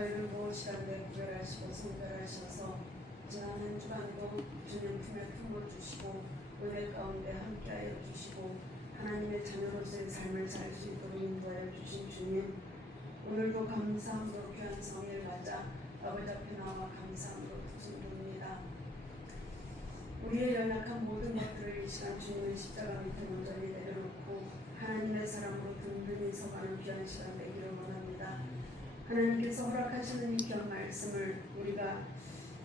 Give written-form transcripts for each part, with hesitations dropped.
저희를 무엇이라도 구별하시고 성별하셔서 지난 한 주간도 주님 품에 품어 주시고 은혜 가운데 함께하여 주시고 하나님의 자녀로서의 삶을 살 수 있도록 인도하여 주신 주님, 오늘도 감사함으로 귀한 성일 맞아 아버지 앞에 나와 감사함으로 부름드립니다. 우리의 연약한 모든 것들을 이 시간 주님의 십자가 밑에 온전히 내려놓고 하나님의 사랑으로 든든히 서가는 귀한 시간 되기를 원합니다. 하나님께서 허락하시는 이 귀한 말씀을 우리가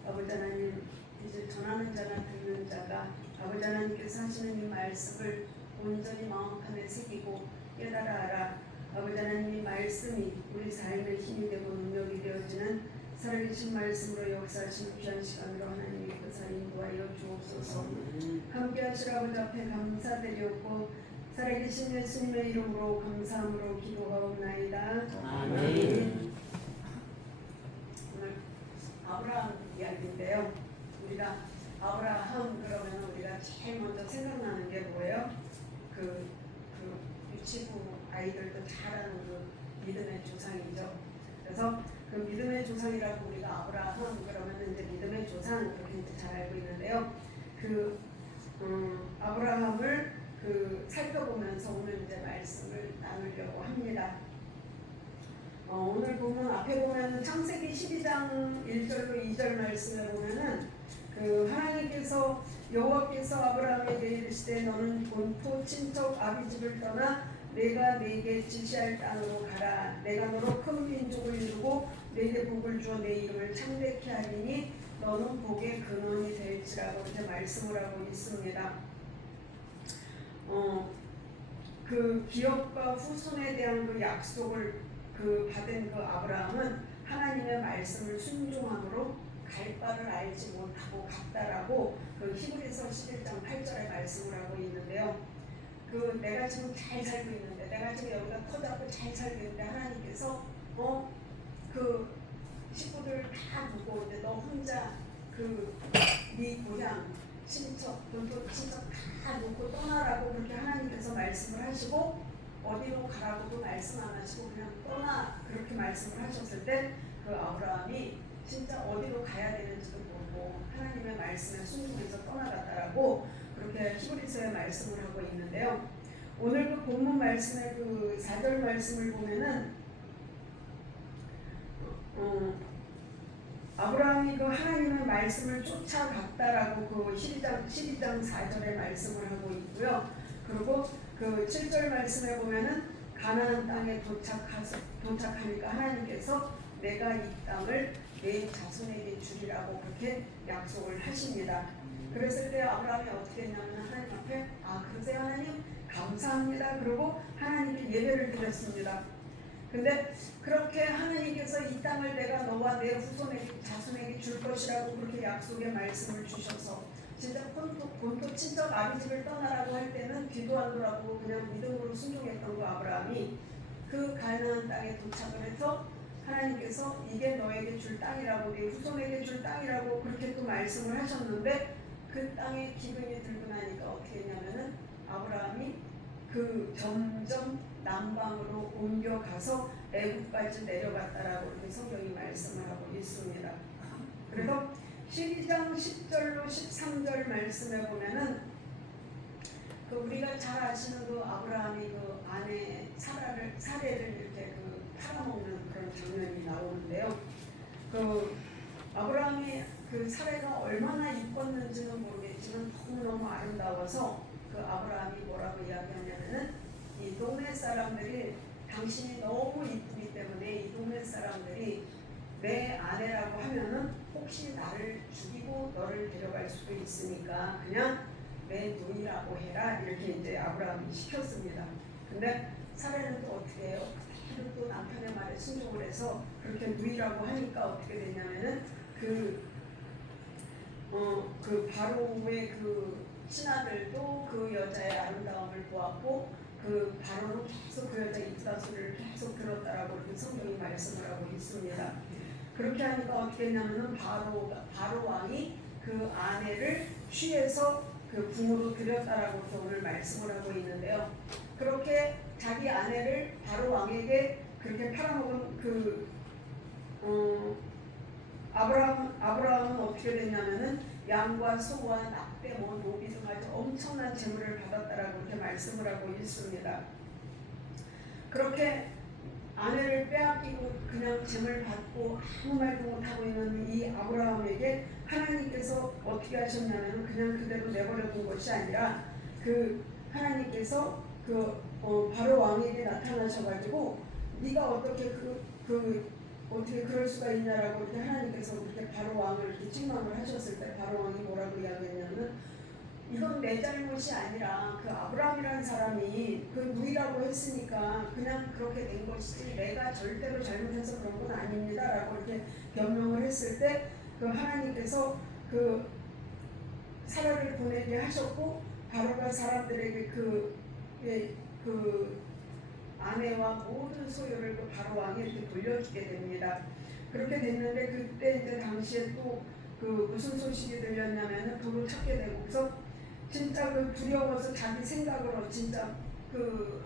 아버지 하나님 이제 전하는 자나 듣는 자가 아버지 하나님께서 하시는 이 말씀을 온전히 마음판에 새기고 깨달아 알아 아버지 하나님 이 말씀이 우리 삶의 힘이 되고 능력이 되어지는 살아계신 말씀으로 역사하시는 귀한 시간으로 하나님의 그사 인도하여 주옵소서. 함께 하실 아버지 앞에 감사드리옵고 살아계신 예수님의 이름으로 감사함으로 기도하옵나이다. 아멘. 오늘 아브라함 이야기인데요. 우리가 아브라함 그러면 우리가 제일 먼저 생각나는 게 뭐예요? 그 유치부 아이들도 잘 아는 그 믿음의 조상이죠. 그래서 그 믿음의 조상이라고 우리가 아브라함 그러면 이제 믿음의 조상 그렇게 이제 잘 알고 있는데요. 아브라함을 살펴보면서 오늘 이제 말씀을 나누려고 합니다. 오늘 보면 앞에 보면 창세기 12장 1절로 2절 말씀에 보면은 하나님께서 여호와께서 아브라함에게 이르시되 너는 본토 친척 아비 집을 떠나 내가 네게 지시할 땅으로 가라. 내가 너로 큰 민족을 이루고 네게 복을 주어 내 이름을 창대케 하리니 너는 복의 근원이 될지라고 이렇게 말씀을 하고 있습니다. 그 기업과 후손에 대한 그 약속을 받은 아브라함은 하나님의 말씀을 순종함으로 갈 바를 알지 못하고 갔다라고 히브리서 11장 8절에 말씀을 하고 있는데요. 내가 지금 잘 살고 있는데, 내가 지금 여기가 터잡고 잘 살고 있는데 하나님께서 식구들 다 두고 이제 너 혼자 네 고향 친척 본토 친척 다 놓고 떠나라고 그렇게 하나님께서 말씀을 하시고 어디로 가라고도 말씀 안 하시고 그냥 떠나 그렇게 말씀을 하셨을 때 아브라함이 진짜 어디로 가야 되는지도 모르고 하나님의 말씀에 순종해서 떠나갔다라고 그렇게 히브리서에 말씀을 하고 있는데요. 오늘 본문 말씀의 4절 말씀을 보면은 아브라함이 하나님의 말씀을 쫓아갔다라고 12장 4절에 말씀을 하고 있고요. 그리고 7절 말씀에 보면은 가나안 땅에 도착하니까 하나님께서 내가 이 땅을 내 자손에게 주리라고 그렇게 약속을 하십니다. 그랬을 때 아브라함이 어떻게 했냐면 하나님 앞에 그러세요 하나님 감사합니다. 그리고 하나님께 예배를 드렸습니다. 근데 그렇게 하나님께서 이 땅을 내가 너와 내 후손에게 자손에게 줄 것이라고 그렇게 약속의 말씀을 주셔서 진짜 본토 친척 아비 집을 떠나라고 할 때는 귀도 안 돌아보고 그냥 믿음으로 순종했던 아브라함이 가나안 땅에 도착을 해서 하나님께서 이게 너에게 줄 땅이라고 네 후손에게 줄 땅이라고 그렇게 또 말씀을 하셨는데 그 땅에 기근이 들고 나니까 어떻게 했냐면은 아브라함이 점점 남방으로 옮겨가서 애국까지 내려갔다라고 이렇게 성경이 말씀을 하고 있습니다. 그래서 12장 10절로 13절 말씀에 보면은 우리가 잘 아시는 아브라함이 아내 사례를 이렇게 팔아먹는 그런 장면이 나오는데요. 아브라함이 사례가 얼마나 이뻤는지는 모르겠지만 너무너무 아름다워서 아브라함이 뭐라고 이야기하냐면은 이 동네 사람들이 당신이 너무 이쁘기 때문에 이 동네 사람들이 내 아내라고 하면은 혹시 나를 죽이고 너를 데려갈 수도 있으니까 그냥 내 누이라고 해라 이렇게 이제 아브라함이 시켰습니다. 근데 사례는 또 어떻게 해요? 또 남편의 말에 순종을 해서 그렇게 누이라고 하니까 어떻게 됐냐면은 바로의 신하들도 여자의 아름다움을 보았고 바로는 계속 여자 이쁘다 소리를 계속 들었다라고 이렇게 성경이 말씀을 하고 있습니다. 그렇게 하니까 어떻게 했냐면은 바로 왕이 아내를 취해서 궁으로 들였다라고 오늘 말씀을 하고 있는데요. 그렇게 자기 아내를 바로 왕에게 그렇게 팔아먹은 아브라함은 어떻게 됐냐면은 양과 소와 낙대 뭐 노비 등 아주 엄청난 재물을 받았다라고 이렇게 말씀을 하고 있습니다. 그렇게 아내를 빼앗기고 그냥 재물 받고 아무 말도 못하고 있는 이 아브라함에게 하나님께서 어떻게 하셨냐면 그냥 그대로 내버려 둔 것이 아니라 그 하나님께서 바로 왕에게 나타나셔가지고 네가 어떻게 어떻게 그럴 수가 있냐라고 이렇게 하나님께서 그렇게 바로 왕을 이렇게 책망을 하셨을 때 바로 왕이 뭐라고 이야기했냐면 이건 내 잘못이 아니라 그 아브라함이라는 사람이 그 누이라고 했으니까 그냥 그렇게 된 것이지 내가 절대로 잘못해서 그런 건 아닙니다라고 이렇게 변명을 했을 때 그 하나님께서 그 사라를 보내게 하셨고 바로가 사람들에게 그 아내와 모든 소유를 그 바로 왕에게 돌려주게 됩니다. 그렇게 됐는데 그때 이제 당시에 또 무슨 소식이 들렸냐면은 그걸 찾게 되고 그래서 진짜 두려워서 자기 생각으로 진짜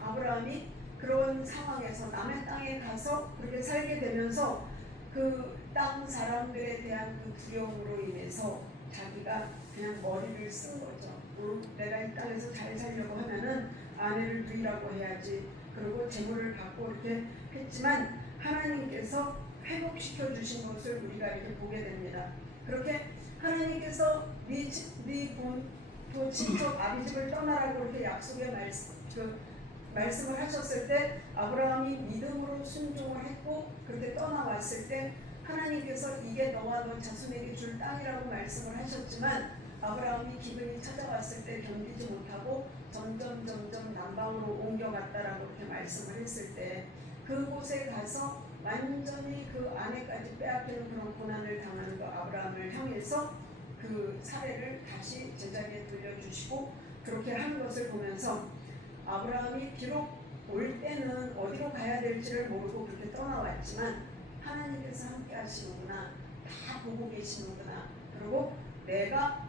아브라함이 그런 상황에서 남의 땅에 가서 그렇게 살게 되면서 그 땅 사람들에 대한 두려움으로 인해서 자기가 그냥 머리를 쓴 거죠. 내가 이 땅에서 잘 살려고 하면은 아내를 누이라고 해야지. 그리고 재물을 받고 이렇게 했지만 하나님께서 회복시켜 주신 것을 우리가 이렇게 보게 됩니다. 그렇게 하나님께서 네 친척 아비집을 떠나라고 이렇게 약속의 말씀을 하셨을 때 아브라함이 믿음으로 순종을 했고 그렇게 떠나왔을 때 하나님께서 이게 너와 너 자손에게 줄 땅이라고 말씀을 하셨지만 아브라함이 기근이 찾아왔을 때 견디지 못하고 점점 남방으로 옮겨갔다라고 이렇게 말씀을 했을 때 그곳에 가서 완전히 그 아내까지 빼앗기는 그런 고난을 당하는 그 아브라함을 향해서 그 사례를 다시 제자리에 돌려주시고 그렇게 한 것을 보면서 아브라함이 비록 올 때는 어디로 가야 될지를 모르고 그렇게 떠나왔지만 하나님께서 함께 하시는구나, 다 보고 계시는구나, 그리고 내가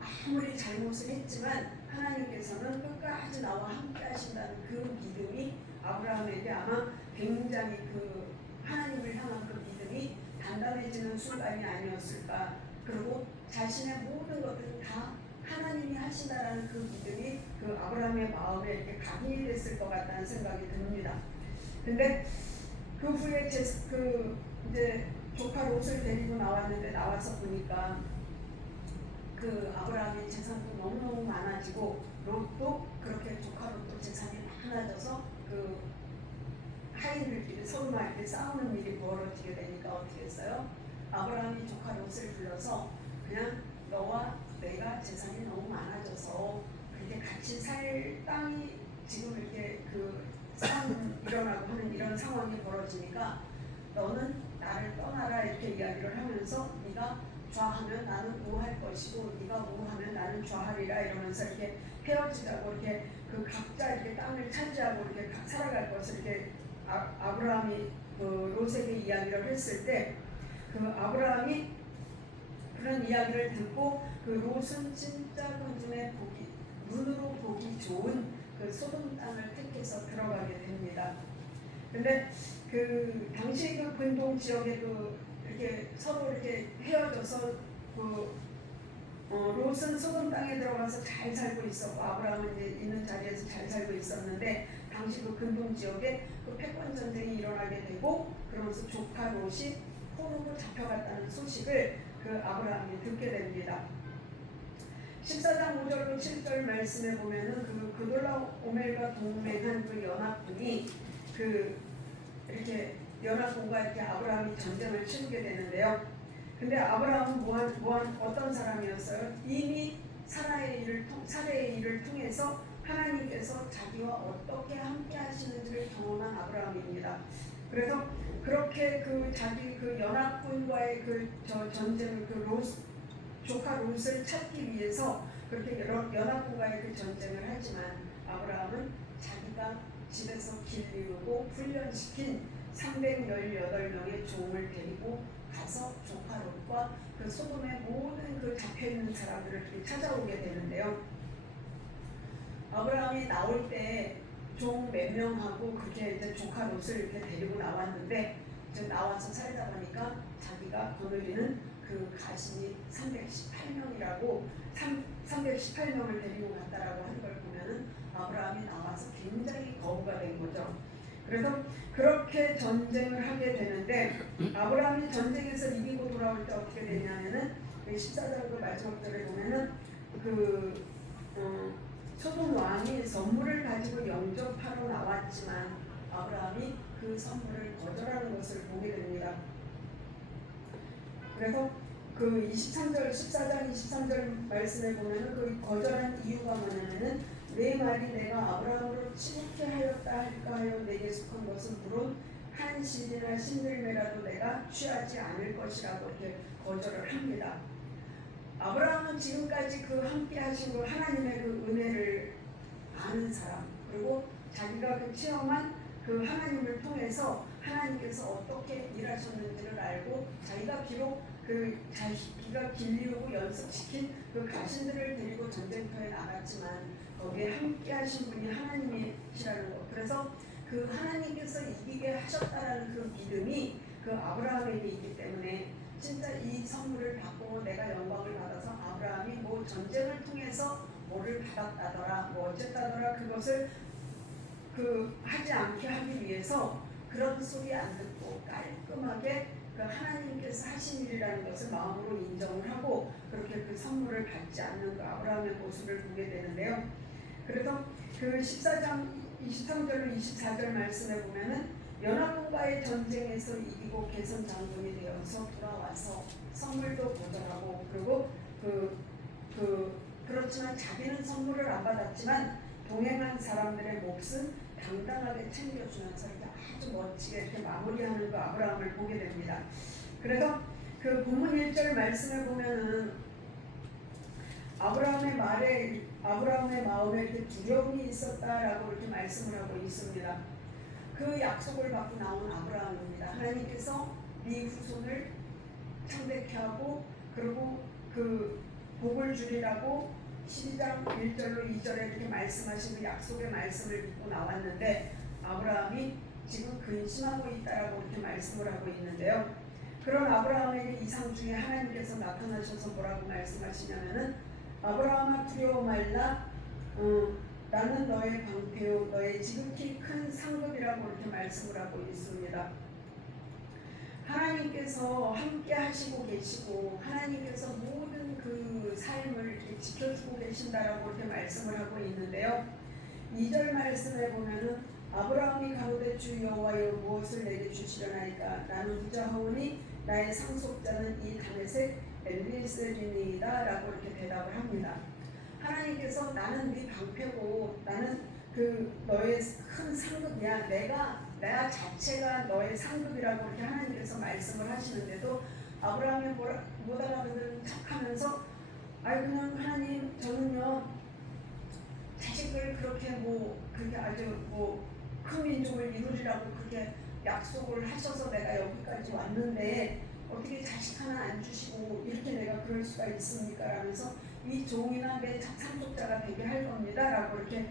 아무리 잘못을 했지만 하나님께서는 끝까지 나와 함께 하신다는 그 믿음이 아브라함에게 아마 굉장히 하나님을 향한 그 믿음이 단단해지는 순간이 아니었을까. 그리고 자신의 모든 것들을 다 하나님이 하신다라는 그 믿음이 아브라함의 마음에 이렇게 각인이 됐을 것 같다는 생각이 듭니다. 근데 그 후에 이제 조카 롯을 데리고 나왔는데 나와서 보니까 아브라함의 재산도 너무너무 많아지고 롯도 그렇게 조카 롯도 재산이 많아져서 하인들끼리 서로 막 이렇게 싸우는 일이 벌어지게 되니까 어떻게 했어요? 아브라함이 조카 롯을 불러서 그냥 너와 내가 재산이 너무 많아져서 그렇게 같이 살 땅이 지금 이렇게 싸움 일어나고 하는 이런 상황이 벌어지니까 너는 나를 떠나라 이렇게 이야기를 하면서 네가 좌하면 나는 우할 것이고 네가 우하면 나는 좌하리라 이러면서 이렇게 헤어지자고 이렇게 각자 이렇게 땅을 차지하고 이렇게 살아갈 것을 이렇게 아브라함이 롯에게 이야기를 했을 때 아브라함이 그런 이야기를 듣고 롯은 진짜 눈으로 보기 좋은 소돔 땅을 택해서 들어가게 됩니다. 근데 당시 근동 지역에 이렇게 서로 이렇게 헤어져서 롯은 소돔 땅에 들어가서 잘 살고 있었고 아브라함은 이제 있는 자리에서 잘 살고 있었는데 당시 근동 지역에 패권 전쟁이 일어나게 되고 그러면서 조카 롯이 포로로 잡혀갔다는 소식을 아브라함이 듣게 됩니다. 14장 5절로 7절 말씀에 보면은 그돌라오멜과 동맹한 연합군이 이렇게 연합군과 이렇게 아브라함이 전쟁을 치르게 되는데요. 근데 아브라함은 어떤 사람이었어요? 이미 사라의 일을 통해서 하나님께서 자기와 어떻게 함께 하시는지를 경험한 아브라함입니다. 그래서 그렇게 자기 연합군과의 전쟁을 조카 롯을 찾기 위해서 그렇게 연합군과의 전쟁을 하지만 아브라함은 자기가 집에서 길르고 훈련시킨 318명의 종을 데리고 가서 조카 롯과 소돔의 모든 잡혀있는 사람들을 이렇게 찾아오게 되는데요. 아브라함이 나올 때 종 몇 명하고 그렇게 이제 조카 롯을 이렇게 데리고 나왔는데 지금 나와서 살다 보니까 자기가 거느리는 그 가신이 318명이라고 318명을 데리고 갔다라고 하는 걸 보면은 아브라함이 나와서 굉장히 거부가 된 거죠. 그래서 그렇게 전쟁을 하게 되는데 아브라함이 전쟁에서 이기고 돌아올 때 어떻게 되냐면은 14장 마지막 절에 보면은 소돔 왕이 선물을 가지고 영접하러 나왔지만 아브라함이 그 선물을 거절하는 것을 보게 됩니다. 그래서 그 23절 14장 23절 말씀에 보면은 그 거절한 이유가 뭐냐면은 내 말이 내가 아브라함으로 치luc게 하였다 할까 하여 내게 속한 것은 물론 한 실이나 신들매라도 내가 취하지 않을 것이라고 이렇게 거절을 합니다. 아브라함은 지금까지 그 함께 하신 그 하나님의 그 은혜를 아는 사람, 그리고 자기가 그 체험한 그 하나님을 통해서 하나님께서 어떻게 일하셨는지를 알고 자기가 비록 자기가 길리우고 연습시킨 그 가신들을 데리고 전쟁터에 나갔지만 거기에 함께 하신 분이 하나님이시라는 것. 그래서 그 하나님께서 이기게 하셨다라는 그 믿음이 그 아브라함에게 있기 때문에 진짜 이 선물을 받고 내가 영광을 받아서 아브라함이 뭐 전쟁을 통해서 뭐를 받았다더라 뭐 어쨌다더라 그것을 하지 않게 하기 위해서 그런 소리 안 듣고 깔끔하게 그 하나님께서 하신 일이라는 것을 마음으로 인정을 하고 그렇게 그 선물을 받지 않는 그 아브라함의 모습을 보게 되는데요. 그래서 그 14장 23절로 24절 말씀에 보면은 연합군과의 전쟁에서 이기고 개선 장군이 되어서 돌아와서 선물도 거절하고 그리고 그렇지만 자기는 선물을 안 받았지만 동행한 사람들의 몫은 당당하게 챙겨주면서 이렇게 아주 멋지게 이렇게 마무리하는 그 아브라함을 보게 됩니다. 그래서 그 본문 1절 말씀을 보면은 아브라함의 마음에 이렇게 두려움이 있었다라고 이렇게 말씀을 하고 있습니다. 그 약속을 받고 나온 아브라함입니다. 하나님께서 네 후손을 창대케 하고 그리고 그 복을 주리라고 12장 1절로 2절에 이렇게 말씀하신 그 약속의 말씀을 믿고 나왔는데 아브라함이 지금 근심하고 있다라고 이렇게 말씀을 하고 있는데요. 그런 아브라함에게 이상 중에 하나님께서 나타나셔서 뭐라고 말씀하시냐면은 아브라함아 두려워 말라 나는 너의 방패요 너의 지극히 큰 상급이라고 이렇게 말씀을 하고 있습니다. 하나님께서 함께 하시고 계시고 하나님께서 모든 그 삶을 이렇게 지켜주고 계신다라고 이렇게 말씀을 하고 있는데요. 2절 말씀에 보면은 아브라함이 가로되 주 여호와여 무엇을 내게 주시려나이까 나는 부자하오니 나의 상속자는 이 다메섹 엘리에셀이니이다 라고 이렇게 대답을 합니다. 하나님께서 나는 네 방패고 나는 너의 큰 상급이야. 내가 자체가 너의 상급이라고 이렇게 하나님께서 말씀을 하시는데도 아브라함이 못 알아듣는 척하면서 그냥 하나님 저는요 자식을 그렇게 그렇게 아주 큰 민족을 이루리라고 그렇게 약속을 하셔서 내가 여기까지 왔는데 어떻게 자식 하나 안 주시고 이렇게 내가 그럴 수가 있습니까? 라면서 이 종이나 내 상속자가 되게 할 겁니다. 라고 이렇게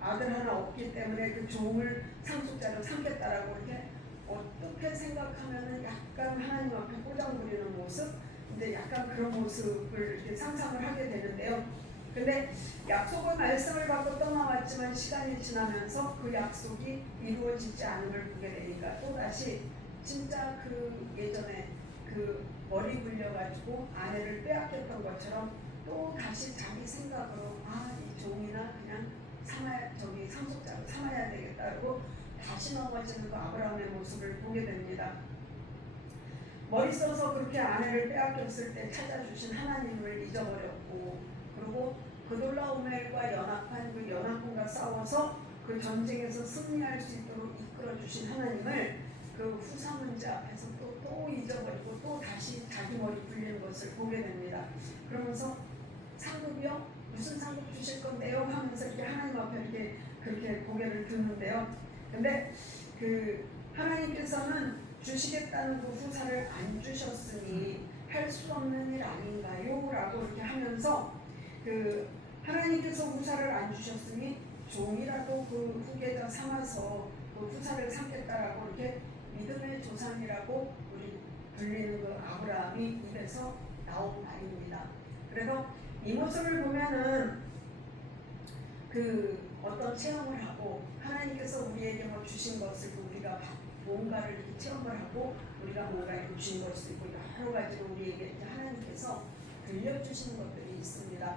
아들 하나 없기 때문에 그 종을 상속자로 삼겠다라고 이렇게 어떻게 생각하면은 약간 하나님 앞에 꼬장 부리는 모습, 근데 약간 그런 모습을 이렇게 상상을 하게 되는데요. 근데 약속의 말씀을 받고 떠나왔지만 시간이 지나면서 그 약속이 이루어지지 않은 걸 보게 되니까 또 다시 진짜 예전에 머리 굴려가지고 아내를 빼앗겼던 것처럼 또 다시 자기 생각으로 이 종이나 그냥 상속자로 삼아야 되겠다고 다시 넘어지는 그 아브라함의 모습을 보게 됩니다. 머리 써서 그렇게 아내를 빼앗겼을 때 찾아주신 하나님을 잊어버렸고 그리고 그돌라오멜과 연합한 그 연합군과 싸워서 그 전쟁에서 승리할 수 있도록 이끌어주신 하나님을 그 후사 문제 앞에서 또 잊어버리고 또 다시 자기 머리 굴리는 것을 보게 됩니다. 그러면서 상급이요? 무슨 상급 주실 건데요? 하면서 이렇게 하나님 앞에 이렇게 그렇게 고개를 드는데요. 근데 하나님께서는 주시겠다는 그 후사를 안 주셨으니 할 수 없는 일 아닌가요? 라고 이렇게 하면서 하나님께서 후사를 안 주셨으니 종이라도 그 후계자 삼아서 그 후사를 삼겠다라고 이렇게 믿음의 조상이라고 우리 불리는 그 아브라함이 입에서 나온 말입니다. 그래서 이 모습을 보면은 그 어떤 체험을 하고 하나님께서 우리에게 뭐 주신 것을 우리가 뭔가를 이렇게 체험을 하고 우리가 뭔가 이렇게 주신 것도 있고 여러 가지로 우리에게 하나님께서 들려주시는 것들이 있습니다.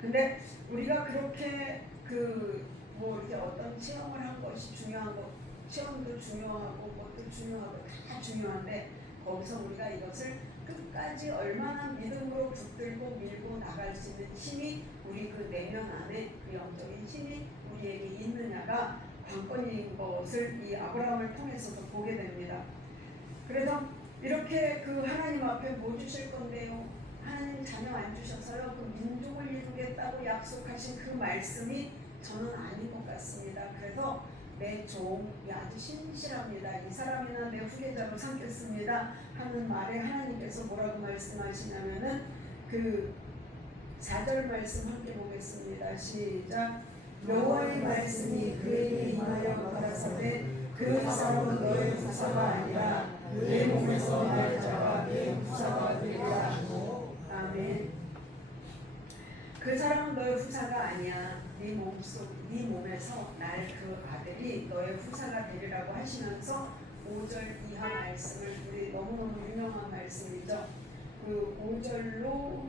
근데 우리가 그렇게 그 뭐 이렇게 어떤 체험을 한 것이 중요한 것, 체험도 중요하고 것도 중요하고 다 중요한데 거기서 우리가 이것을 끝까지 얼마나 믿음으로 붙들고 밀고 나갈 수 있는 힘이 우리 그 내면 안에 그 영적인 힘이 우리에게 있느냐가 관건인 것을 이 아브라함을 통해서도 보게 됩니다. 그래서 이렇게 그 하나님 앞에 뭐 주실 건데요? 하나님 자녀 안 주셔서요. 그 민족을 이루겠다고 약속하신 그 말씀이 저는 아닌 것 같습니다. 그래서 내 종이 아주 신실합니다. 이 사람이나 내 후계자로 삼겠습니다 하는 말에 하나님께서 뭐라고 말씀하시냐면은 그 4절 말씀 함께 보겠습니다. 시작. 여호와의 말씀이 그에게 임하여 가라사대 그 사람은 너의 후사가 아니라 내 몸에서 날 자가 내 후사가 되리라 하고. 아멘. 그 사람은 너의 후사가 아니야. 네 몸에서 날 그 아들이 너의 후사가 되리라고 하시면서 5절 이하 말씀을 우리 너무너무 유명한 말씀이죠. 그 5절로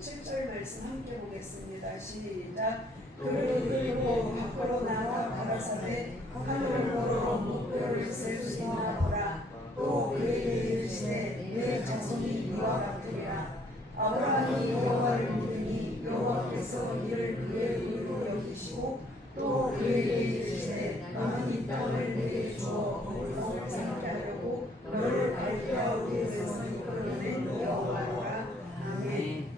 7절 말씀 함께 보겠습니다. 시작. 그를 들고 밖으로 나가 가라사대 하늘로 목표를 셀 수 있나 보라. 또 그에게 이르시되 내 자손이 이와 같으리라. 아브라함이 여호와를 믿으니 여호와께서 이를 그의 의로 여기시고 또 그에게 이르시되 너는 이 땅을 내게 주어 거기서 살게 하려고 너를 발표하기 위해서 이끌어낸 여호와라. 아멘.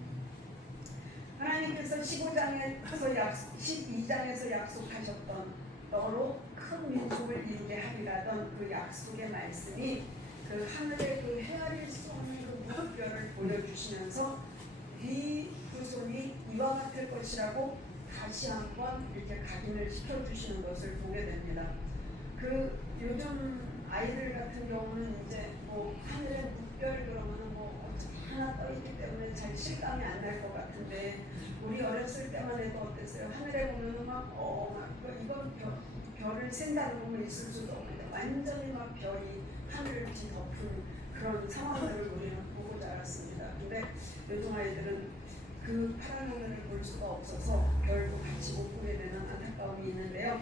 하나님께서 12장에서 약속하셨던 너로 큰 민족을 이루게 하리라던 그 약속의 말씀이 그 하늘의 그 헤아릴 수 없는 그 무엇별을 보여주시면서 네 후손이 이와 같을 것이라고 다시 한번 이렇게 각인을 시켜주시는 것을 보게 됩니다. 그 요즘 아이들 같은 경우는 이제 뭐 하늘의 무별 그러면은 뭐 하나 떠 있기 때문에 잘 실감이 안 날 것 같은데 우리 어렸을 때만 해도 어땠어요? 하늘에 보면은 막 이건 별을 센다는 보면 있을 수도 없는데 완전히 막 별이 하늘을 뒤덮은 그런 상황들을 우리는 보고 자랐습니다. 근데 요즘 아이들은 그 파란 하늘을 볼 수가 없어서 별도 같이 못 보게 되는 안타까움이 있는데요.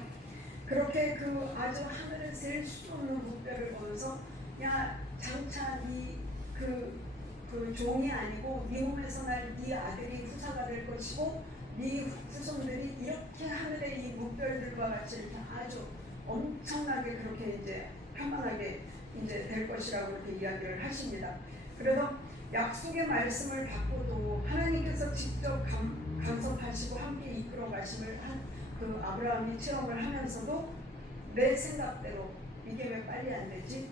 그렇게 그 아주 하늘을 셀 수 없는 무별을 보면서 야 장차 그 종이 아니고 네 몸에서 날 네 아들이 후사가 될 것이고 네 후손들이 이렇게 하늘의 이 무별들과 같이 이렇게 아주 엄청나게 그렇게 이제 편만하게 이제 될 것이라고 이렇게 이야기를 하십니다. 그래서 약속의 말씀을 받고도 하나님께서 직접 간섭하시고 함께 이끌어 가심을 한 그 아브라함이 체험을 하면서도 내 생각대로 이게 왜 빨리 안 되지?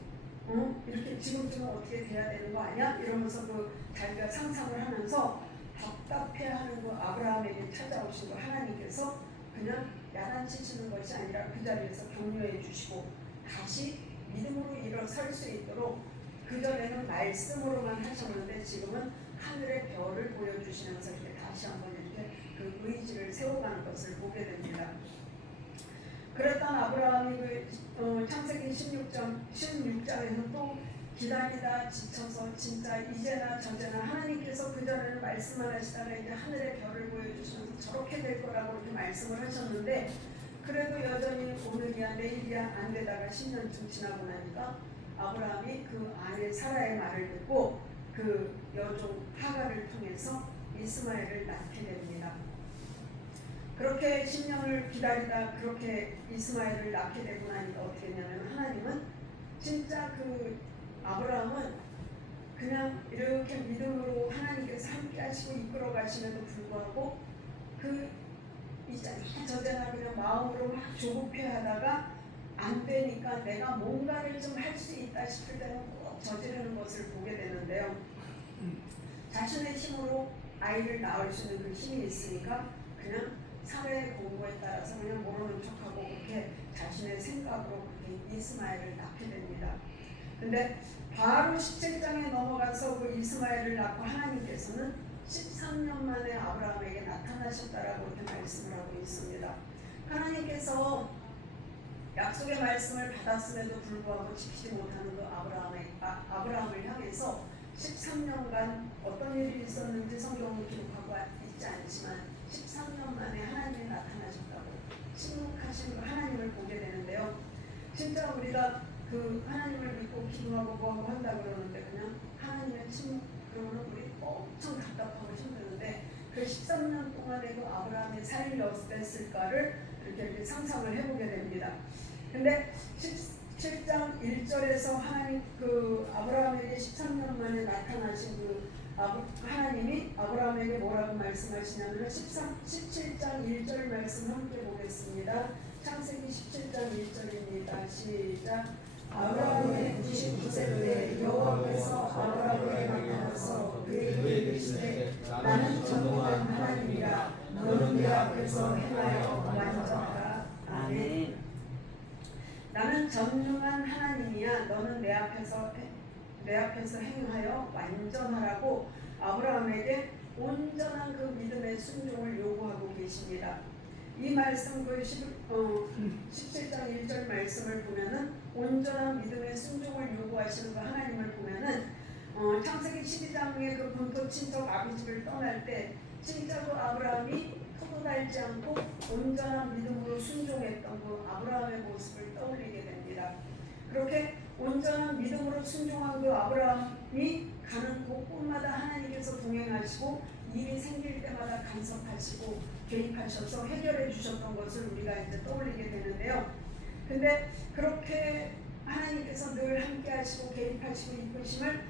이렇게 지금쯤은 어떻게 돼야 되는 거 아니야? 이러면서 그 자기가 상상을 하면서 답답해하는 그 아브라함에게 찾아오신 그 하나님께서 그냥 야단치시는 것이 아니라 그 자리에서 격려해 주시고 다시 믿음으로 일어설 수 있도록 그전에는 말씀으로만 하셨는데 지금은 하늘의 별을 보여주시면서 이렇게 다시 한번 이렇게 그 의지를 세워가는 것을 보게 됩니다. 그랬던 아브라함이 그 창세기 16장에서 또 기다리다 지쳐서 진짜 이제나 저제나 하나님께서 그전에는 말씀을 하시다가 이제 하늘의 별을 보여주시면서 저렇게 될 거라고 이렇게 말씀을 하셨는데 그래도 여전히 오늘이야 내일이야 안 되다가 10년쯤 지나고 나니까 아브라함이 그 아내 사라의 말을 듣고 그 여종 하갈을 통해서 이스마엘을 낳게 됩니다. 그렇게 10년을 기다리다 그렇게 이스마엘을 낳게 되고 나니까 어떻게 했냐면 하나님은 진짜 그 아브라함은 그냥 이렇게 믿음으로 하나님께서 함께 하시고 이끌어 가심에도 불구하고 그 이제나 저제나 그냥 마음으로 막 조급해 하다가 안 되니까 내가 뭔가를 좀 할 수 있다 싶을 때는 꼭 저지르는 것을 보게 되는데요. 자신의 힘으로 아이를 낳을 수 있는 그 힘이 있으니까 그냥 사회 공부에 따라서 그냥 모르는 척하고 그렇게 자신의 생각으로 그렇게 이스마엘을 낳게 됩니다. 근데 바로 17장에 넘어가서 그 이스마엘을 낳고 하나님께서는 13년 만에 아브라함에게 나타나셨다라고 이렇게 말씀을 하고 있습니다. 하나님께서 약속의 말씀을 받았음에도 불구하고 지키지 못하는 그 아브라함을 향해서 13년간 어떤 일이 있었는지 성경은 기록하고 있지 않지만 13년 만에 하나님이 나타나셨다고 침묵하신 그 하나님을 보게 되는데요. 진짜 우리가 그 하나님을 믿고 기도하고 뭐하고 한다 그러는데 그냥 하나님의 침묵 그러면 우리 엄청 답답하고 힘드는데 그 13년 동안에 그 아브라함의 삶이 어땠을까를 이렇게 상상을 해보게 됩니다. 근데 17장 1절에서 하나님 그 아브라함에게 13년 만에 나타나신 그 하나님이 아브라함에게 뭐라고 말씀하시냐면 17장 1절 말씀 함께 보겠습니다. 창세기 17장 1절입니다. 시작. 아브라함이 99세 때 여호와께서 아브라함에게 나타나서 그에게 이르시되 나는 전능한 하나님이라 너는 내 앞에서 행하여 완전하라. 아멘. 나는 전능한 하나님이야 너는 내 앞에서 행하여 완전하라고 아브라함에게 온전한 그 믿음의 순종을 요구하고 계십니다. 이 말씀 그 17장 1절 말씀을 보면은 온전한 믿음의 순종을 요구하시는 그 하나님을 보면은 창세기 12장의 그 본토 친척 아비집을 떠날 때 진짜 그 아브라함이 포도 달지 않고 온전한 믿음으로 순종했던 그 아브라함의 모습을 떠올리게 됩니다. 그렇게 온전한 믿음으로 순종한 그 아브라함이 가는 곳곳마다 하나님께서 동행하시고 일이 생길 때마다 간섭하시고 개입하셔서 해결해 주셨던 것을 우리가 이제 떠올리게 되는데요. 근데 그렇게 하나님께서 늘 함께 하시고 개입하시고 이끄심을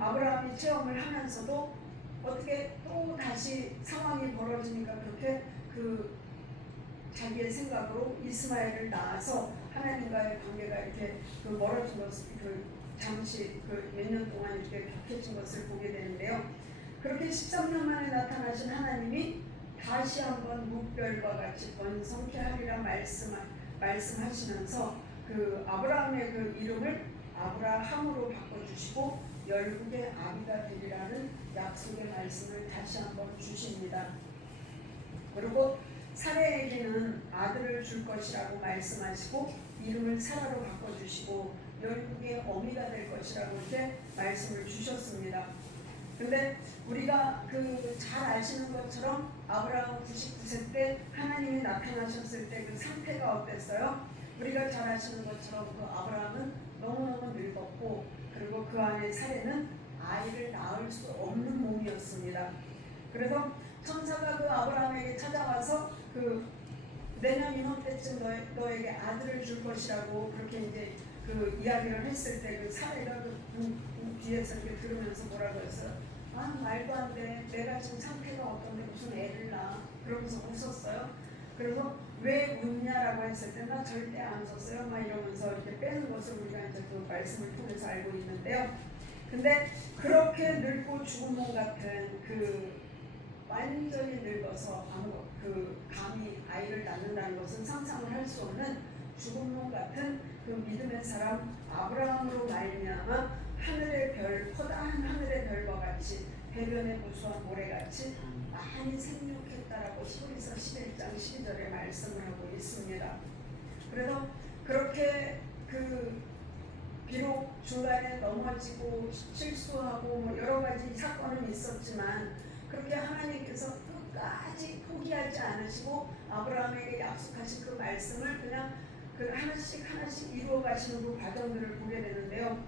아브라함이 체험을 하면서도 어떻게 또 다시 상황이 벌어지니까 그렇게 그 자기의 생각으로 이스마엘을 낳아서 하나님과의 관계가 이렇게 그 멀어진 것을 잠시 몇 년 동안 이렇게 격해진 것을 보게 되는데요. 그렇게 13년 만에 나타나신 하나님이 다시 한번 무별과 같이 번성케 하리라 말씀하시면서 그 아브라함의 그 이름을 아브라함으로 바꿔주시고 열국의 아비가 되리라는 약속의 말씀을 다시 한번 주십니다. 그리고 사레에게는 아들을 줄 것이라고 말씀하시고 이름을 사라로 바꿔주시고 열국의 어미가 될 것이라고 이렇게 말씀을 주셨습니다. 근데 우리가 잘 아시는 것처럼 아브라함 99세 때 하나님이 나타나셨을 때 그 상태가 어땠어요? 우리가 잘 아시는 것처럼 그 아브라함은 너무너무 늙었고 그리고 그 안에 사례는 아이를 낳을 수 없는 몸이었습니다. 그래서 천사가 그 아브라함에게 찾아와서 내년 이맘때쯤 너에게 아들을 줄 것이라고 그렇게 이제 그 이야기를 했을 때 그 사례가 뒤에서 이렇게 들으면서 뭐라고 했어요? 아 말도 안 돼. 내가 지금 상태가 어떤데 무슨 애를 낳아? 그러면서 웃었어요. 그래서 왜 웃냐라고 했을 때 나 절대 안 웃었어요. 막 이러면서 이렇게 빼는 것을 우리가 이제 그 말씀을 통해서 알고 있는데요. 근데 그렇게 늙고 죽은 몸 같은 완전히 늙어서 감히 아이를 낳는다는 것은 상상을 할 수 없는 죽은 몸 같은 그 믿음의 사람 아브라함으로 말미암아 하늘의 별, 커다란 하늘의 별과 같이 해변의 무수한 모래같이 많이 생육했다라고 히브리서 11장 12절에 말씀을 하고 있습니다. 그래서 그렇게 비록 중간에 넘어지고 실수하고 여러 가지 사건은 있었지만 그렇게 하나님께서 끝까지 포기하지 않으시고 아브라함에게 약속하신 그 말씀을 그냥 하나씩 이루어 가시는 그 과정들을 보게 되는데요.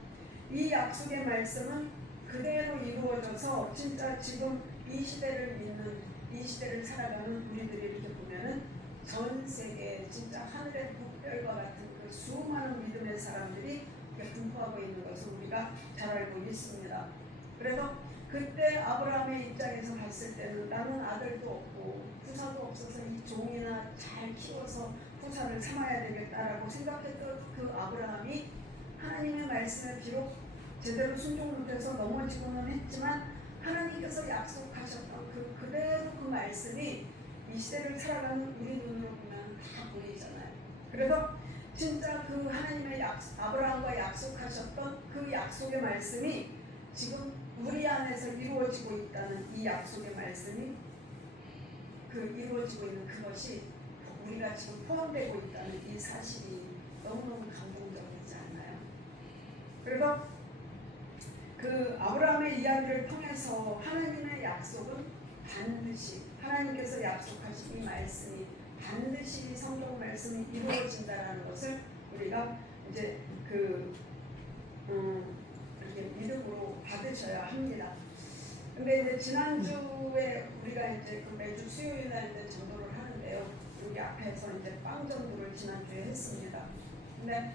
이 약속의 말씀은 그대로 이루어져서 진짜 지금 이 시대를 믿는, 이 시대를 살아가는 우리들이 이렇게 보면은 전 세계에 진짜 하늘의 북별과 같은 그 수많은 믿음의 사람들이 분포하고 있는 것을 우리가 잘 알고 있습니다. 그래서 그때 아브라함의 입장에서 봤을 때는 나는 아들도 없고 후사도 없어서 이 종이나 잘 키워서 후사를 삼아야 되겠다라고 생각했던 그 아브라함이 하나님의 말씀에 비록 제대로 순종 못해서 넘어지고는 했지만 하나님께서 약속하셨던 그대로 그 말씀이 이 시대를 살아가는 우리 눈으로 보면 다 보이잖아요. 그래서 진짜 그 하나님의 아브라함과 약속하셨던 그 약속의 말씀이 지금 우리 안에서 이루어지고 있다는 이 약속의 말씀이 이루어지고 있는 그것이 우리가 지금 포함되고 있다는 이 사실이 너무너무 감동적이지 않나요? 그래서 그 아브라함의 이야기를 통해서 하나님의 약속은 반드시 하나님께서 약속하신 이 말씀이 반드시 성경 말씀이 이루어진다라는 것을 우리가 이제 이렇게 믿음으로 받으셔야 합니다. 근데 이제 지난주에 우리가 이제 그 매주 수요일 날 이제 전도를 하는데요. 여기 앞에서 이제 빵 전도를 지난주에 했습니다. 근데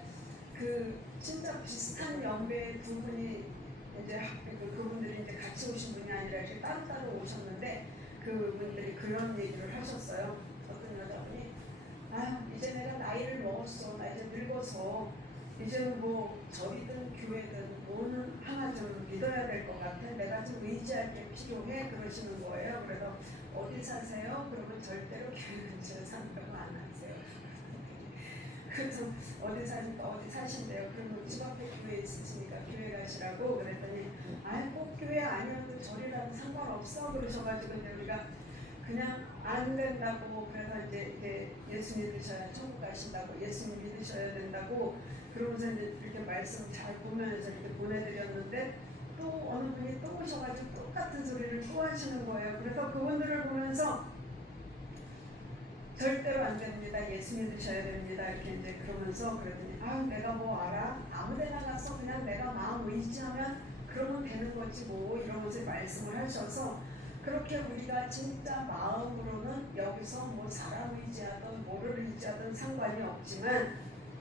그 진짜 비슷한 연배의 두 분이 이제 그분들이 이제 같이 오신 분이 아니라 이렇게 따로따로 오셨는데 그분들이 그런 얘기를 하셨어요. 어떤 여자분이 이제 내가 나이를 먹었어. 나 이제 늙어서 이제는 뭐 절이든 교회든 뭐는 하나 좀 믿어야 될 것 같아. 내가 좀 의지할 게 필요해. 그러시는 거예요. 그래서 어디 사세요? 그러면 절대로 교회 근처에 산다고 안 하세요. 그래서 어디 사신대요? 그러면 집 앞에 교회 있으시니까 교회 가시라고 그랬더니 꼭 교회 아니어도 절이라도 상관없어 그러셔가지고 이제 우리가 그냥 안 된다고 그래서 이제 예수 믿으셔야 천국 가신다고 예수 믿으셔야 된다고 그러면서 이제 이렇게 말씀 잘 보면서 이렇게 보내드렸는데 또 어느 분이 또 오셔가지고 똑같은 소리를 또 하시는 거예요. 그래서 그분들을 보면서 절대로 안 됩니다. 예수 믿으셔야 됩니다. 이렇게 이제 그러면서 그랬더니 내가 뭐 알아? 아무데나 가서 그냥 내가 마음 의지하면 그러면 되는 거지 뭐 이러면서 말씀을 하셔서 그렇게 우리가 진짜 마음으로는 여기서 뭐 사람 의지하든 뭐를 의지하든 상관이 없지만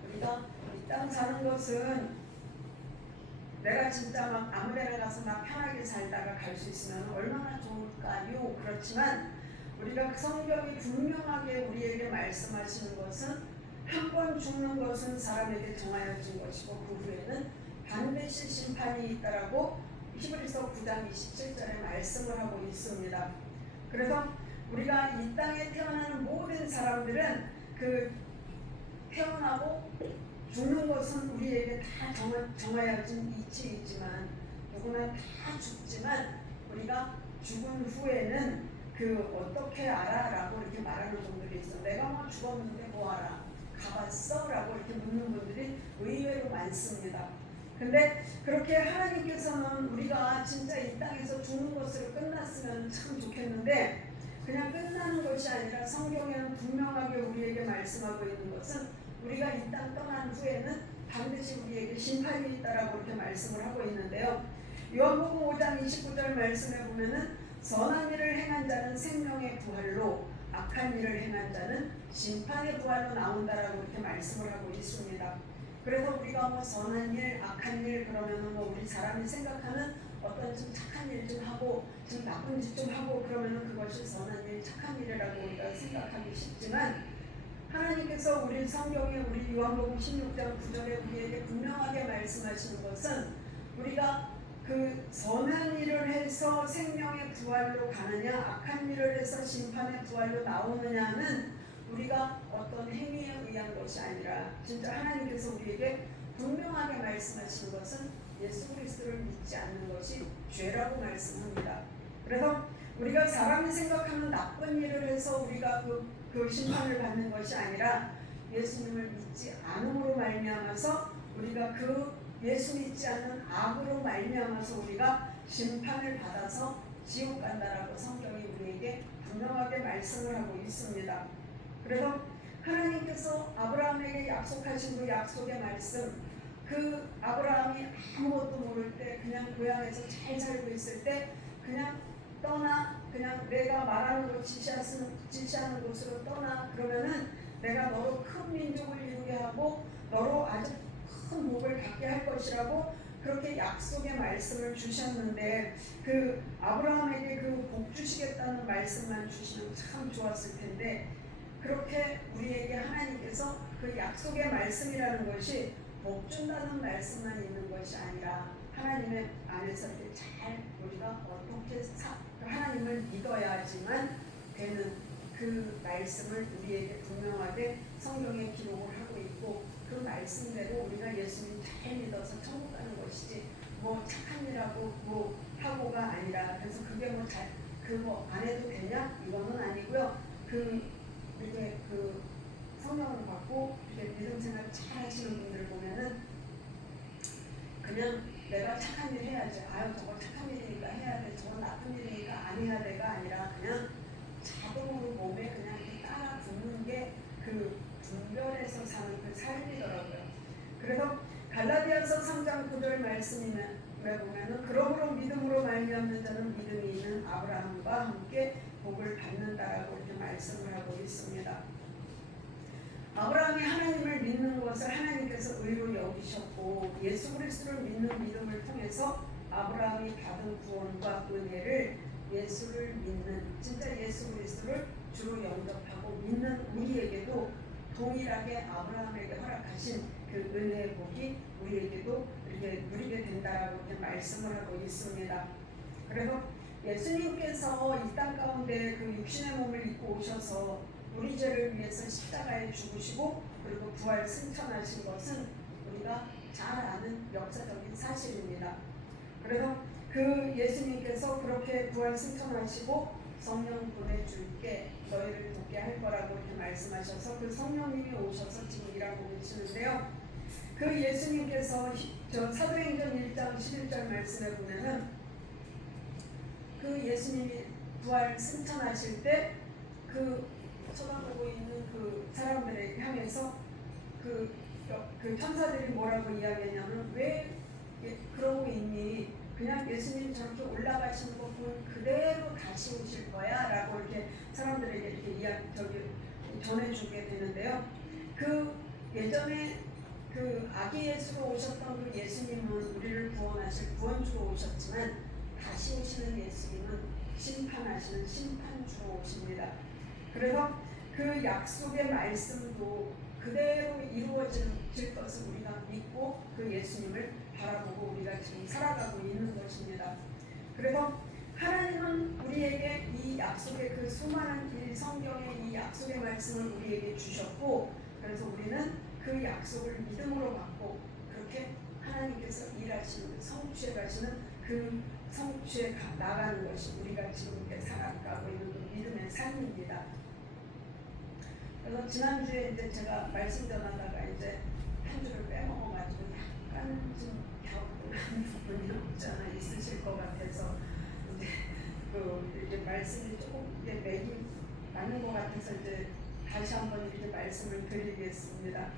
우리가 이 땅 사는 것은 내가 진짜 막 아무데나 가서 막 편하게 살다가 갈 수 있으면 얼마나 좋을까요? 그렇지만 우리가 성경이 분명하게 우리에게 말씀하시는 것은 한 번 죽는 것은 사람에게 정하여진 것이고 그 후에는 반드시 심판이 있다라고 히브리서 9장 27절에 말씀을 하고 있습니다. 그래서 우리가 이 땅에 태어나는 모든 사람들은 태어나고 죽는 것은 우리에게 다 정하여진 이치이지만 누구나 다 죽지만 우리가 죽은 후에는 어떻게 알아? 라고 이렇게 말하는 분들이 있어. 내가 뭐 죽었는데 뭐 알아? 가봤어? 라고 이렇게 묻는 분들이 의외로 많습니다. 근데 그렇게 하나님께서는 우리가 진짜 이 땅에서 죽는 것으로 끝났으면 참 좋겠는데 그냥 끝나는 것이 아니라 성경에는 분명하게 우리에게 말씀하고 있는 것은 우리가 이 땅 떠난 후에는 반드시 우리에게 심판이 있다라고 이렇게 말씀을 하고 있는데요. 요한복음 5장 29절 말씀에 보면은 선한 일을 행한 자는 생명의 부활로 악한 일을 행한 자는 심판의 부활로 나온다라고 이렇게 말씀을 하고 있습니다. 그래서 우리가 뭐 선한 일, 악한 일 그러면은 뭐 우리 사람이 생각하는 어떤 좀 착한 일 좀 하고 좀 나쁜 짓 좀 하고 그러면은 그것이 선한 일, 착한 일이라고 우리가 생각하기 쉽지만 하나님께서 우리 성경에 우리 요한복음 16장 9절에 우리에게 분명하게 말씀하시는 것은 우리가 선한 일을 해서 생명의 부활로 가느냐 악한 일을 해서 심판의 부활로 나오느냐는 우리가 어떤 행위에 의한 것이 아니라 진짜 하나님께서 우리에게 분명하게 말씀하시는 것은 예수 그리스도를 믿지 않는 것이 죄라고 말씀합니다. 그래서 우리가 사람이 생각하는 나쁜 일을 해서 우리가 그 심판을 받는 것이 아니라 예수님을 믿지 않음으로 말미암아서 우리가 예수 믿지 않는 악으로 말미암아서 우리가 심판을 받아서 지옥 간다라고 성경이 우리에게 분명하게 말씀을 하고 있습니다. 그래서 하나님께서 아브라함에게 약속하신 그 약속의 말씀 아브라함이 아무것도 모를 때 그냥 고향에서 잘 살고 있을 때 그냥 그냥 내가 말하는 것 지시하는 곳으로 떠나 그러면은 내가 너로 큰 민족을 이루게 하고 너로 아주 큰 복을 받게 할 것이라고 그렇게 약속의 말씀을 주셨는데 아브라함에게 복 주시겠다는 말씀만 주시면 참 좋았을 텐데 그렇게 우리에게 하나님께서 약속의 말씀이라는 것이 복 준다는 말씀만 있는 것이 아니라 하나님의 안에서 이렇게 잘 우리가 우리가 어떻게 하나님을 믿어야지만 되는 그 말씀을 우리에게 분명하게 성경에 기록을 하고 있고, 그 말씀대로 우리가 예수님 잘 믿어서 천국 가는 것이지 뭐 착한 일하고 뭐 하고가 아니라, 그래서 그게 뭐 잘 그거 안 해도 되냐 이거는 아니고요. 이렇게 성령을 받고 이렇게 믿음 생활 잘 하시는 분들 보면은 그냥 내가 착한 일 해야지, 아유 저거 착한 일이니까 해야 돼, 저거 나쁜 일이니까 안 해야 돼가 아니라 그냥 자동으로 몸에 그냥 따라 붙는 게 그 분별해서 사는 그 삶이더라고요. 그래서 갈라디아서 3장 9절 말씀에 보면은 그러므로 믿음으로 말미암는 자는 믿음이 있는 아브라함과 함께 복을 받는다라고 이렇게 말씀을 하고 있습니다. 아브라함이 하나님을 믿는 것을 하나님께서 의로 여기셨고, 예수 그리스도를 믿는 믿음을 통해서 아브라함이 받은 구원과 은혜를 예수를 믿는, 진짜 예수 그리스도를 주로 영접하고 믿는 우리에게도 동일하게 아브라함에게 허락하신 그 은혜의 복이 우리에게도 이렇게 누리게 된다라고 이렇게 말씀을 하고 있습니다. 그래서 예수님께서 이 땅 가운데 그 육신의 몸을 입고 오셔서 우리 죄를 위해서 십자가에 죽으시고 그리고 부활 승천하신 것은 우리가 잘 아는 역사적인 사실입니다. 그래서 그 예수님께서 그렇게 부활 승천하시고 성령 보내줄게, 너희를 돕게 할 거라고 이렇게 말씀하셔서 그 성령님이 오셔서 지금 일하고 계시는데요. 그 예수님께서 저 사도행전 1장 11절 말씀에 보면은 그 예수님이 부활 승천하실 때 그 쳐다보고 있는 그 사람들을 향해서 그 천사들이 뭐라고 이야기했냐면, 왜 그러고 있니? 그냥 예수님 저렇게 올라가시는 거 보면 그대로 다시 오실 거야 라고 이렇게 사람들에게 이렇게 전해주게 되는데요. 그 예전에 그 아기 예수로 오셨던 그 예수님은 우리를 구원하실 구원주로 오셨지만, 다시 오시는 예수님은 심판하시는 심판주로 오십니다. 그래서 그 약속의 말씀도 그대로 이루어질 것을 우리가 믿고 그 예수님을 바라보고 우리가 지금 살아가고 있는 것입니다. 그래서 하나님은 우리에게 이 약속의 그 수많은 이 성경의 이 약속의 말씀을 우리에게 주셨고, 그래서 우리는 그 약속을 믿음으로 받고 그렇게 하나님께서 일하시는, 성취해 가시는 그 성취해 나가는 것이 우리가 지금 살아가고 있는 그 믿음의 삶입니다. 그래서 지난주에 이제 제가 말씀 전하다가 이제 한 주를 빼먹어가지고 약간 좀 갸우뚱한 부분이 없지 않아 있으실 것 같아서 이제 이제 말씀이 조금 이제 맥이 맞는 것 같아서 이제 다시 한번 이렇게 말씀을 드리겠습니다.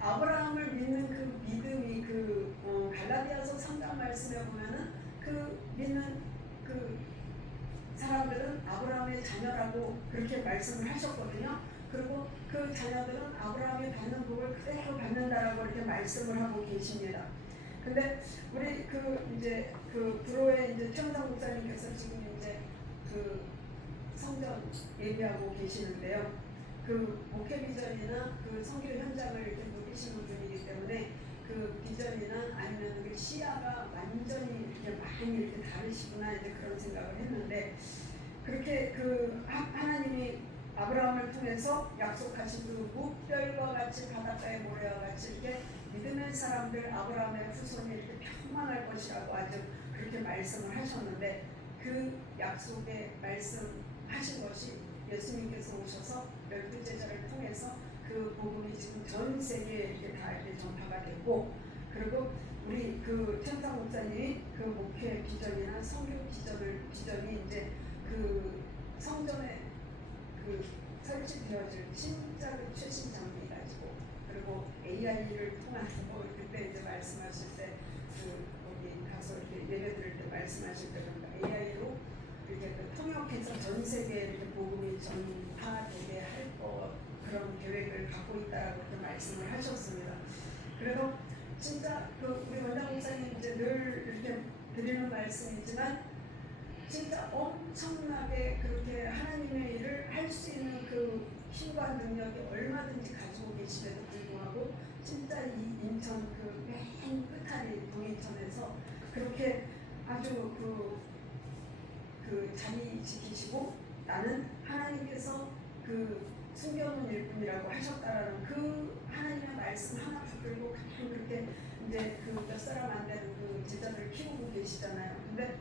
아브라함을 믿는 그 믿음이 갈라디아서 3장 말씀에 보면은 그 믿는 그 사람들은 아브라함의 자녀라고 그렇게 말씀을 하셨거든요. 그리고 그 자녀들은 아브라함이 받는 복을 그대로 받는다라고 이렇게 말씀을 하고 계십니다. 근데 우리 이제 불호의 이제 최영상 목사님께서 지금 이제 성전 예비하고 계시는데요. 목회 비전이나 선교 현장을 이렇게 누리시는 분이기 때문에 그 비전이나 아니면 그 시야가 완전히 이렇게 많이 이렇게 다르시구나 이제 그런 생각을 했는데, 그렇게 하나님이 아브라함을 통해서 약속하신 그 무별과 같이 바닷가의 모래와 같이 이렇게 믿음의 사람들 아브라함의 후손이 이렇게 평만할 것이라고 아주 그렇게 말씀을 하셨는데, 그 약속의 말씀하신 것이 예수님께서 오셔서 12제자를 통해서 그 복음이 지금 전 세계에 이렇게 다 이렇게 전파가 됐고, 그리고 우리 최영상 목사님이 목회 비전이나 성교 비전이 이제 성전에 설치되어질 진짜 최신 장비 가지고, 그리고 AI를 통한 그때 이제 말씀하실 때 거기 가서 이렇게 예배 드릴 때 말씀하실 때 AI로 이렇게 통역해서 전 세계에 이렇게 복음이 전파되게 할 그런 계획을 갖고 있다라고 이렇게 말씀을 하셨습니다. 그래서 진짜 우리 원장 목사님 이제 늘 이렇게 드리는 말씀이지만, 진짜 엄청나게 그렇게 하나님의 일을 할 수 있는 그 힘과 능력이 얼마든지 가지고 계심에도 불구하고, 진짜 이 인천 맨 끝아리 동인천에서 그렇게 아주 그 자리 지키시고 나는 하나님께서 그 숨겨놓은 일꾼이라고 하셨다라는 그 하나님의 말씀 하나 붙들고 그냥 그렇게 이제 그 몇 사람 안 되는 그 제자들 키우고 계시잖아요. 근데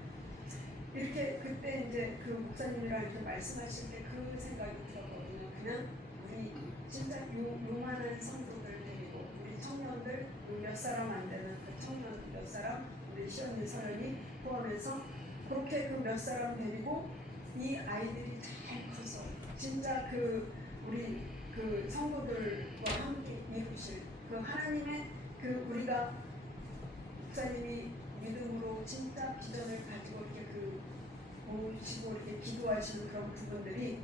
이렇게 그때 이제 그 목사님이랑 이렇게 말씀하실 때 그 생각이 들었거든요. 그냥 우리 진짜 요만한 성도들 데리고 우리 청년들 몇 사람 안 되는 그 청년 몇 사람 우리 시언니 서연이 포함해서 그렇게 그 몇 사람 데리고 이 아이들이 잘 커서 진짜 그 우리 그 성도들과 함께 이루실 그 하나님의 그 우리가 목사님이 믿음으로 진짜 비전을 가지고 이렇게 그 모시고 이렇게 기도하시는 그런 부분들이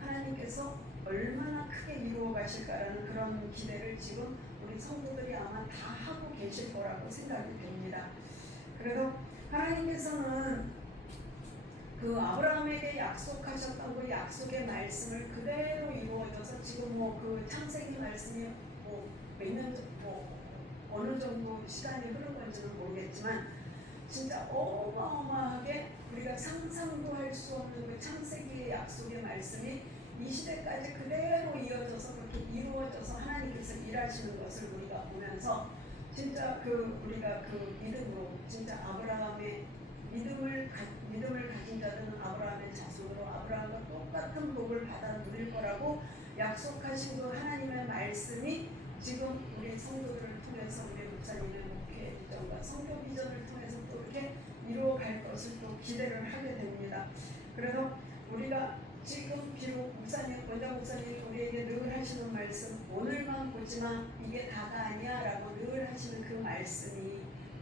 하나님께서 얼마나 크게 이루어 가실까라는 그런 기대를 지금 우리 성도들이 아마 다 하고 계실 거라고 생각이 됩니다. 그래서 하나님께서는 그 아브라함에게 약속하셨던 그 약속의 말씀을 그대로 이루어져서 지금 뭐 그 창세기 말씀이 뭐 몇 년 뭐 어느 정도 시간이 흐른 건지는 모르겠지만 진짜 어마어마하게 우리가 상상도 할 수 없는 그 창세기의 약속의 말씀이 이 시대까지 그대로 이어져서 그렇게 이루어져서 하나님께서 일하시는 것을 우리가 보면서 진짜 그 우리가 그 믿음으로 진짜 아브라함의 믿음을 가진 자들은 아브라함의 자손으로 아브라함과 똑같은 복을 받아 누릴 거라고 약속하신 그 하나님의 말씀이 지금 우리 성도들을 통해서 우리 목사님의 목회 비전과 성교 비전을 통해서 또 이렇게 이루어갈 것을 또 기대를 하게 됩니다. 그래서 우리가 지금 비록 목사님, 원장 목사님이 우리에게 늘 하시는 말씀 오늘만 보지만 이게 다가 아니야 라고 늘 하시는 그 말씀이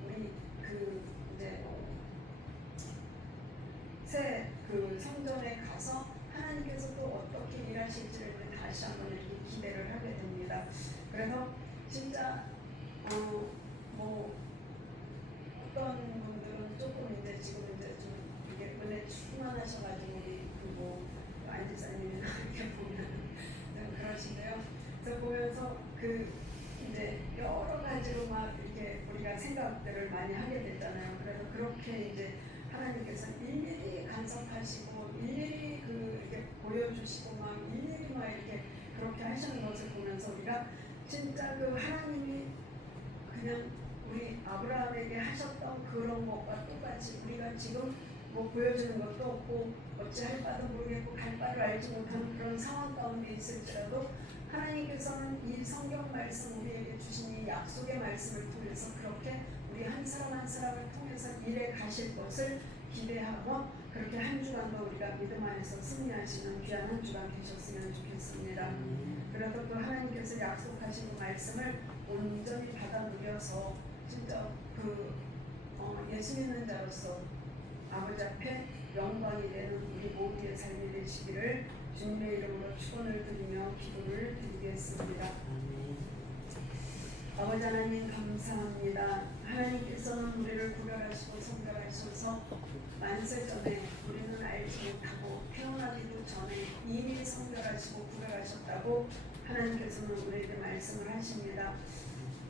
우리 그 이제 새 그 성전에 가서 하나님께서 또 어떻게 일하실지를 다시 한번 이렇게 기대를 하게 됩니다. 그래서 진짜 뭐 어떤 분들은 조금 이제 지금 이제 좀 이게 은혜 충만하셔가지고 우리 그뭐 안지사님이나 이렇게 보면 그러신데요. 그래서 보면서 그 이제 여러 가지로 막 이렇게 우리가 생각들을 많이 하게 되잖아요. 그래서 그렇게 이제 하나님께서 일일이 간섭하시고 일일이 그 이렇게 보여주시고 막 일일이 막 이렇게 그렇게 하시는 것을 보면서 우리가 진짜 그 하나님이 그냥 우리 아브라함에게 하셨던 그런 것과 똑같이 우리가 지금 뭐 보여주는 것도 없고 어찌할 바도 모르겠고 갈 바를 알지 못하는 그런 상황 가운데 있을지라도 하나님께서는 이 성경 말씀 우리에게 주신 이 약속의 말씀을 통해서 그렇게 우리 한 사람 한 사람을 통해서 일해 가실 것을 기대하고 그렇게 한 주간도 우리가 믿음 안에서 승리하시는 귀한 한 주간 되셨으면 좋겠습니다. 그래서 그 하나님께서 약속하신 그 말씀을 온전히 받아 누려서 진짜 그 예수 믿는 자로서 아버지 앞에 영광이 되는 우리 모두의 삶이 되시기를 주님의 이름으로 축원을 드리며 기도를 드리겠습니다. 아버지 하나님 감사합니다. 하나님께서는 우리를 구별하시고 선별하셔서 만세 전에 우리는 알지 못하고 태어나기도 전에 이미 선별하시고 구별하셨다고 하나님께서는 우리에게 말씀을 하십니다.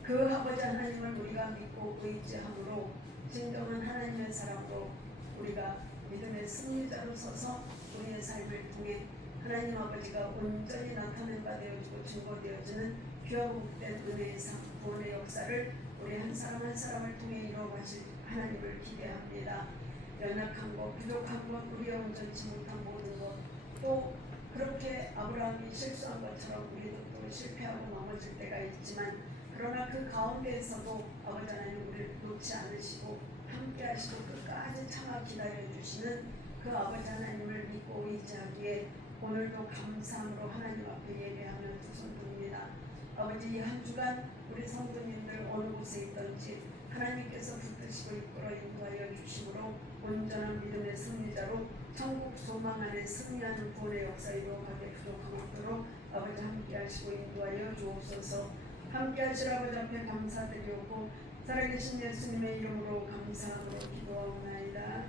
그 아버지 하나님을 우리가 믿고 의지함으로 진정한 하나님의 사람으로 우리가 믿음의 승리자로 서서 우리의 삶을 통해 하나님 아버지가 온전히 나타낸 바 되어지고 증거되어지는 귀하고 복된 은혜의 상, 구원의 역사를 우리 한 사람 한 사람을 통해 이루어가실 하나님을 기대합니다. 연약한 것, 부족한 것, 우리가 온전치 못한 모든 것, 또 그렇게 아브라함이 실수한 것처럼 우리도 또 실패하고 넘어질 때가 있지만 그러나 그 가운데에서도 아버지 하나님 우리를 놓지 않으시고 함께 하시고 끝까지 참아 기다려주시는 그 아버지 하나님을 믿고 의지하기에 오늘도 감사함으로 하나님 앞에 예배하며 두 손 듭니다. 아버지 이 한 주간 우리 성도님들 어느 곳에 있든지 하나님께서 붙드시고 이끌어 인도하여 주심으로 온전한 믿음의 승리자로 천국 소망 안에 승리하는 구원의 역사 이루어가게 부족함 없도록 아버지 함께 하시고 인도하여 주옵소서. 함께 하실 아버지 앞에 감사드리오고 살아계신 예수님의 이름으로 감사함으로 기도하옵나이다.